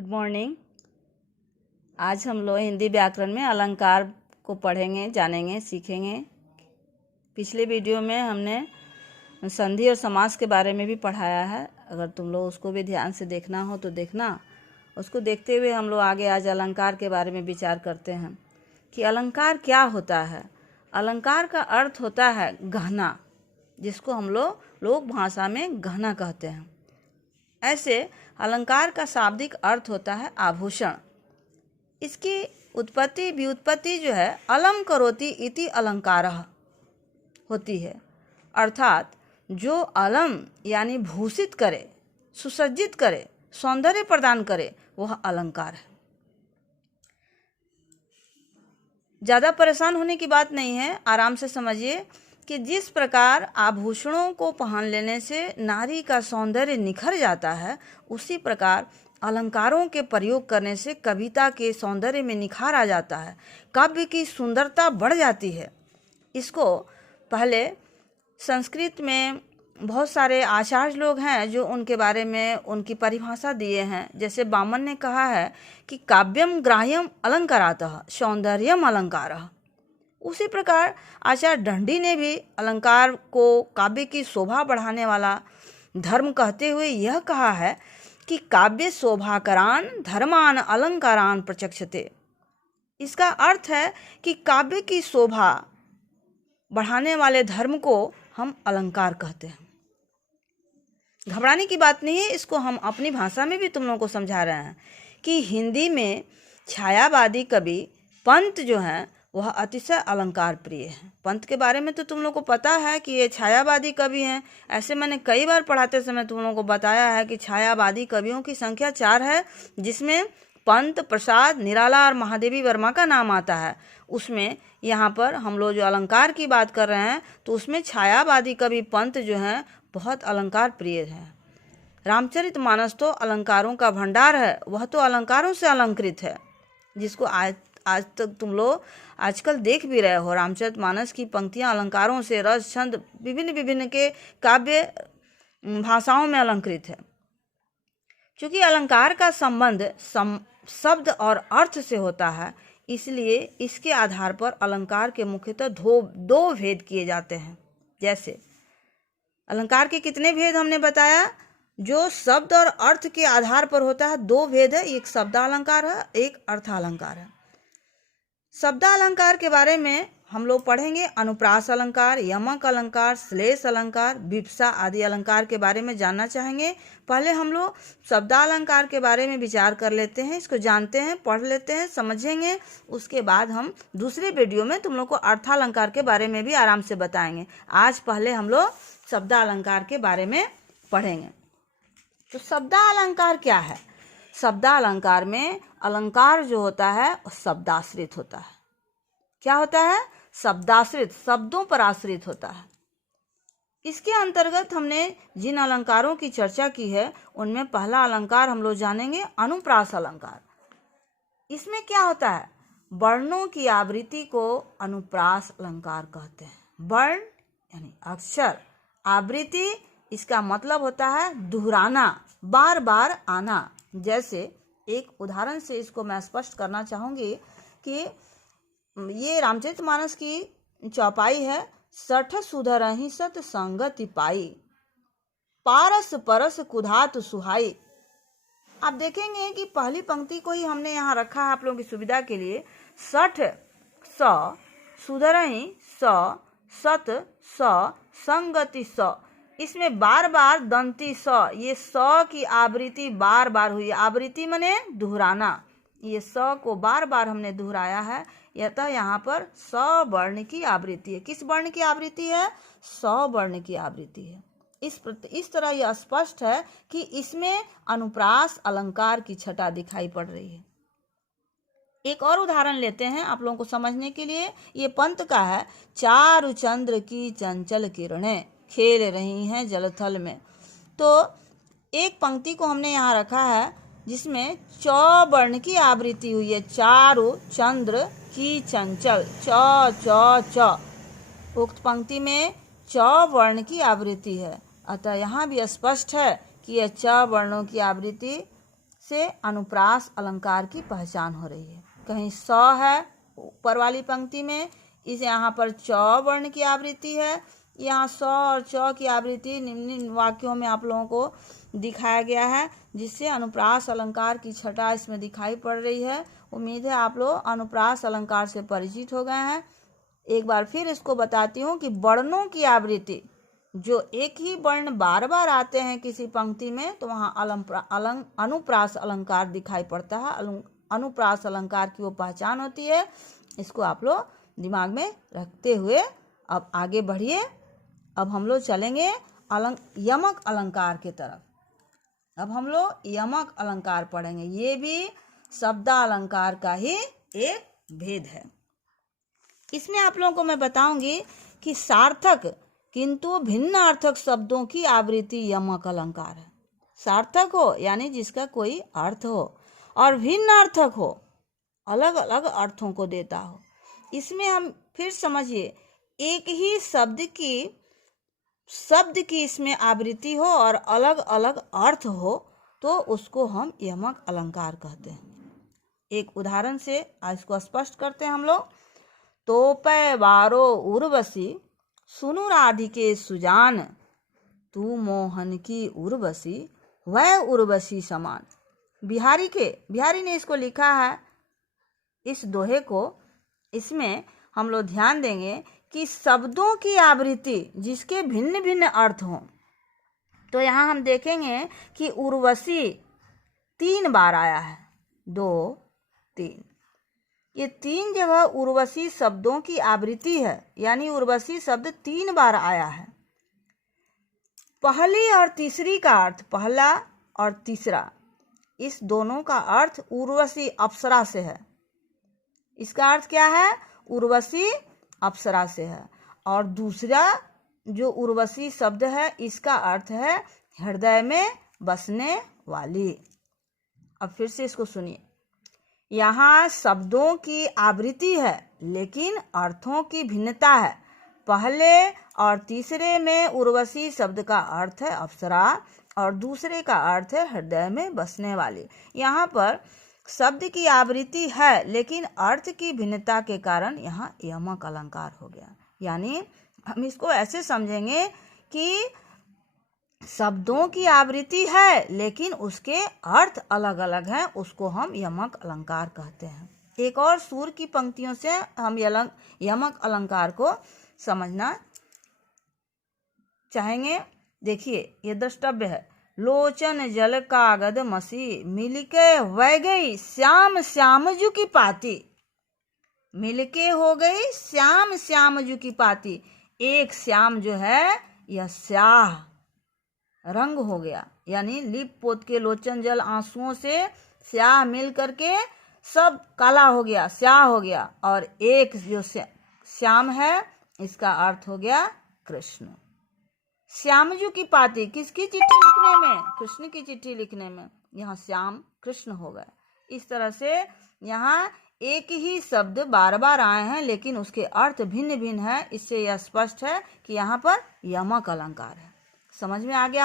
Good morning. आज हम लोग हिंदी व्याकरण में अलंकार को पढ़ेंगे, जानेंगे, सीखेंगे। पिछले वीडियो में हमने संधि और समास के बारे में भी पढ़ाया है। अगर तुम लोग उसको भी ध्यान से देखना हो तो देखना। उसको देखते हुए हम लोग आगे आज अलंकार के बारे में विचार करते हैं कि अलंकार क्या होता है। अलंकार का अर्थ होता है गहना, जिसको हम लोक भाषा में गहना कहते हैं। ऐसे अलंकार का शाब्दिक अर्थ होता है आभूषण। इसकी उत्पत्ति व्युत्पत्ति जो है अलम करोति इति अलंकारः होती है, अर्थात जो अलम यानी भूषित करे, सुसज्जित करे, सौंदर्य प्रदान करे, वह अलंकार है। ज़्यादा परेशान होने की बात नहीं है, आराम से समझिए कि जिस प्रकार आभूषणों को पहन लेने से नारी का सौंदर्य निखर जाता है, उसी प्रकार अलंकारों के प्रयोग करने से कविता के सौंदर्य में निखार आ जाता है, काव्य की सुंदरता बढ़ जाती है। इसको पहले संस्कृत में बहुत सारे आचार्य लोग हैं जो उनके बारे में उनकी परिभाषा दिए हैं। जैसे वामन ने कहा है कि काव्यम ग्राह्यम अलंकारातः सौंदर्यम अलंकारः। उसी प्रकार आचार्य दंडी ने भी अलंकार को काव्य की शोभा बढ़ाने वाला धर्म कहते हुए यह कहा है कि काव्य शोभाकरान धर्मान अलंकारान प्रचक्षते। इसका अर्थ है कि काव्य की शोभा बढ़ाने वाले धर्म को हम अलंकार कहते हैं। घबराने की बात नहीं है, इसको हम अपनी भाषा में भी तुम लोगों को समझा रहे हैं कि हिंदी में छायावादी कवि पंत जो हैं वह अतिशय अलंकार प्रिय है। पंत के बारे में तो तुम लोग को पता है कि ये छायावादी कवि हैं। ऐसे मैंने कई बार पढ़ाते समय तुम लोगों को बताया है कि छायावादी कवियों की संख्या 4 है, जिसमें पंत, प्रसाद, निराला और महादेवी वर्मा का नाम आता है। उसमें यहाँ पर हम लोग जो अलंकार की बात कर रहे हैं तो उसमें छायावादी कवि पंत जो हैं बहुत अलंकार प्रिय हैं। रामचरितमानस तो अलंकारों का भंडार है, वह तो अलंकारों से अलंकृत है, जिसको आज तक तुम लोग आजकल देख भी रहे हो। रामचरितमानस की पंक्तियां अलंकारों से, रस, छंद, विभिन्न के काव्य भाषाओं में अलंकृत है। क्योंकि अलंकार का संबंध शब्द और अर्थ से होता है, इसलिए इसके आधार पर अलंकार के मुख्यतः दो भेद किए जाते हैं। जैसे अलंकार के कितने भेद हमने बताया? जो शब्द और अर्थ के आधार पर होता है 2 भेद है, एक शब्दालंकार है, एक अर्थालंकार है। शब्दालंकार के बारे में हम लोग पढ़ेंगे अनुप्रास अलंकार, यमक अलंकार, श्लेष अलंकार, विप्सा आदि अलंकार के बारे में जानना चाहेंगे। पहले हम लोग शब्दालंकार के बारे में विचार कर लेते हैं, इसको जानते हैं, पढ़ लेते हैं, समझेंगे। उसके बाद हम दूसरे वीडियो में तुम लोग को अर्थालंकार के बारे में भी आराम से बताएंगे। आज पहले हम लोग शब्दालंकार के बारे में पढ़ेंगे। तो शब्दालंकार क्या है? शब्दालंकार में अलंकार जो होता है शब्दाश्रित होता है। क्या होता है? शब्दाश्रित, शब्दों पर आश्रित होता है। इसके अंतर्गत हमने जिन अलंकारों की चर्चा की है उनमें पहला अलंकार हम लोग जानेंगे अनुप्रास अलंकार। इसमें क्या होता है? वर्णों की आवृत्ति को अनुप्रास अलंकार कहते हैं। वर्ण यानी अक्षर, आवृत्ति इसका मतलब होता है दोहराना, बार बार आना। जैसे एक उदाहरण से इसको मैं स्पष्ट करना चाहूँगी कि ये रामचरितमानस की चौपाई है। सठ सुधरहि सत संगति पाई, पारस परस कुधात सुहाई। आप देखेंगे कि पहली पंक्ति को ही हमने यहाँ रखा है आप लोगों की सुविधा के लिए। सठ स, सुधरहि स, सत स, संगति स। इसमें बार बार दंती स, ये स की आवृत्ति बार बार हुई। आवृत्ति माने दोहराना, ये स को बार बार हमने दोहराया है। अतः यहाँ पर स वर्ण की आवृत्ति है। किस वर्ण की आवृत्ति है? स वर्ण की आवृत्ति है। इस तरह यह स्पष्ट है कि इसमें अनुप्रास अलंकार की छटा दिखाई पड़ रही है। एक और उदाहरण लेते हैं आप लोगों को समझने के लिए। ये पंत का है। चारु चंद्र की चंचल किरणें खेल रही हैं जलथल में। तो एक पंक्ति को हमने यहाँ रखा है जिसमें च वर्ण की आवृत्ति हुई है। चारु चंद्र की चंचल, च। उक्त पंक्ति में च वर्ण की आवृत्ति है। अतः यहाँ भी स्पष्ट है कि यह च वर्णों की आवृत्ति से अनुप्रास अलंकार की पहचान हो रही है। कहीं स है ऊपर वाली पंक्ति में, इस यहाँ पर च वर्ण की आवृत्ति है, यहाँ स और च की आवृत्ति निम्न वाक्यों में आप लोगों को दिखाया गया है, जिससे अनुप्रास अलंकार की छटा इसमें दिखाई पड़ रही है। उम्मीद है आप लोग अनुप्रास अलंकार से परिचित हो गए हैं। एक बार फिर इसको बताती हूँ कि वर्णों की आवृत्ति, जो एक ही वर्ण बार बार आते हैं किसी पंक्ति में, तो वहाँ अनुप्रास अलंकार दिखाई पड़ता है। अनुप्रास अलंकार की वो पहचान होती है। इसको आप लोग दिमाग में रखते हुए अब आगे बढ़िए। अब हम लोग चलेंगे यमक अलंकार के तरफ। अब हम लोग यमक अलंकार पढ़ेंगे। ये भी शब्दालंकार का ही एक भेद है। इसमें आप लोगों को मैं बताऊंगी कि सार्थक किंतु भिन्न अर्थक शब्दों की आवृत्ति यमक अलंकार है। सार्थक हो यानी जिसका कोई अर्थ हो, और भिन्न अर्थक हो, अलग अलग अर्थों को देता हो। इसमें हम फिर समझिए, एक ही शब्द की इसमें आवृत्ति हो और अलग अलग अर्थ हो, तो उसको हम यमक अलंकार कहते हैं। एक उदाहरण से इसको स्पष्ट करते हैं हम लोग। तोपै बारो उर्वशी सुनु राधिके सुजान, तू मोहन की उर्वशी वह उर्वशी समान। बिहारी ने इसको लिखा है, इस दोहे को। इसमें हम लोग ध्यान देंगे कि शब्दों की आवृत्ति जिसके भिन्न भिन्न अर्थ हों, तो यहाँ हम देखेंगे कि उर्वशी 3 बार आया है, 2, 3। ये 3 जगह उर्वशी शब्दों की आवृत्ति है, यानी उर्वशी शब्द 3 बार आया है। पहली और तीसरी का अर्थ, पहला और तीसरा, इस दोनों का अर्थ उर्वशी अप्सरा से है। इसका अर्थ क्या है? उर्वशी अप्सरा से है। और दूसरा जो उर्वशी शब्द है, इसका अर्थ है हृदय में बसने वाली। अब फिर से इसको सुनिए। यहाँ शब्दों की आवृत्ति है, लेकिन अर्थों की भिन्नता है। पहले और तीसरे में उर्वशी शब्द का अर्थ है अप्सरा, और दूसरे का अर्थ है हृदय में बसने वाली। यहाँ पर शब्द की आवृत्ति है, लेकिन अर्थ की भिन्नता के कारण यहाँ यमक अलंकार हो गया। यानी हम इसको ऐसे समझेंगे कि शब्दों की आवृत्ति है, लेकिन उसके अर्थ अलग अलग हैं, उसको हम यमक अलंकार कहते हैं। एक और सूर की पंक्तियों से हम यमक अलंकार को समझना चाहेंगे। देखिए, ये द्रष्टव्य है। लोचन जल कागद मसी, मिलके वह गई श्याम श्यामजू की पाती। मिलके हो गई श्याम श्यामजू की पाती। एक श्याम जो है यह स्याह रंग हो गया, यानी लिप पोत के लोचन जल आंसुओं से स्याह मिल करके सब काला हो गया, स्याह हो गया। और एक जो श्याम है, इसका अर्थ हो गया कृष्ण। श्यामजू की पाती, किसकी चिट्ठी लिखने में? कृष्ण की चिट्ठी लिखने में। यहाँ श्याम कृष्ण हो गए। इस तरह से यहाँ एक ही शब्द बार बार आए हैं, लेकिन उसके अर्थ भिन्न भिन्न है। इससे यह स्पष्ट है कि यहाँ पर यमक अलंकार है। समझ में आ गया?